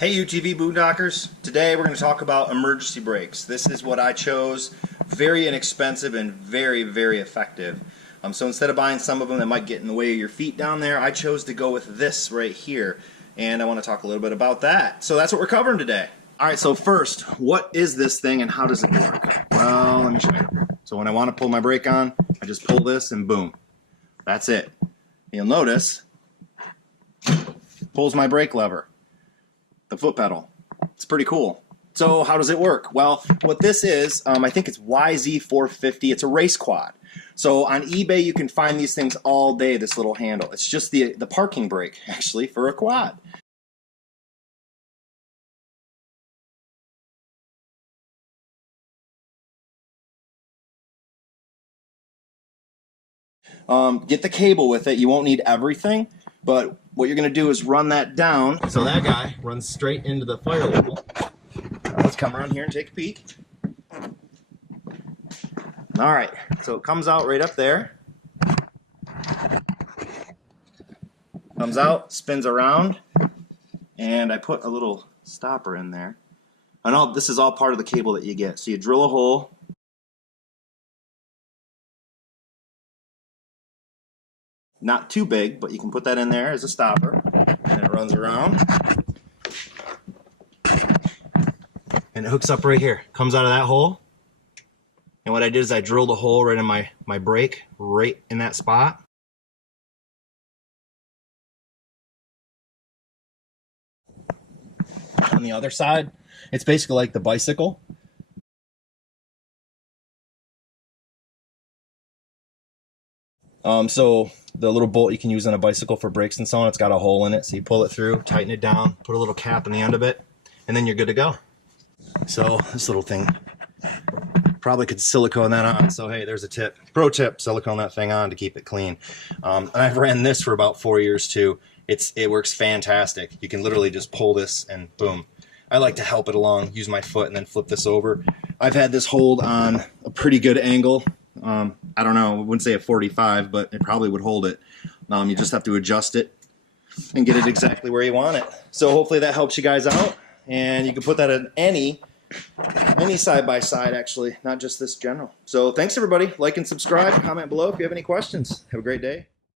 Hey UTV Boondockers, today we're going to talk about emergency brakes. This is what I chose, very inexpensive and very, very effective. So instead of buying some of them that might get in the way of your feet down there, I chose to go with this right here. And I want to talk a little bit about that. So that's what we're covering today. Alright, so first, what is this thing and how does it work? Well, let me show you. So when I want to pull my brake on, I just pull this and boom. That's it. You'll notice, pulls my brake lever. The foot pedal. It's pretty cool. So how does it work? Well, what this is, I think it's YZ450. It's a race quad. So on eBay you can find these things all day, this little handle. It's just the parking brake, actually, for a quad. Get the cable with it. You won't need everything, but what you're going to do is run that down. So that guy runs straight into the firewall. Let's come around here and take a peek. Alright, so it comes out right up there. Comes out, spins around, and I put a little stopper in there. And this is all part of the cable that you get. So you drill a hole. Not too big, but you can put that in there as a stopper, and it runs around, and it hooks up right here. Comes out of that hole, and what I did is I drilled a hole right in my brake, right in that spot. On the other side, it's basically like the bicycle. So the little bolt you can use on a bicycle for brakes and so on, it's got a hole in it, so you pull it through, tighten it down, put a little cap on the end of it, and then you're good to go. So this little thing, probably could silicone that on. So hey, there's a tip. Pro tip, silicone that thing on to keep it clean. I've ran this for about 4 years too. It works fantastic. You can literally just pull this and boom. I like to help it along, use my foot and then flip this over. I've had this hold on a pretty good angle. I don't know, I wouldn't say a 45, but it probably would hold it. You just have to adjust it and get it exactly where you want it. So hopefully that helps you guys out, and you can put that in any side-by-side actually, not just this general. So thanks everybody, like and subscribe, comment below if you have any questions. Have a great day.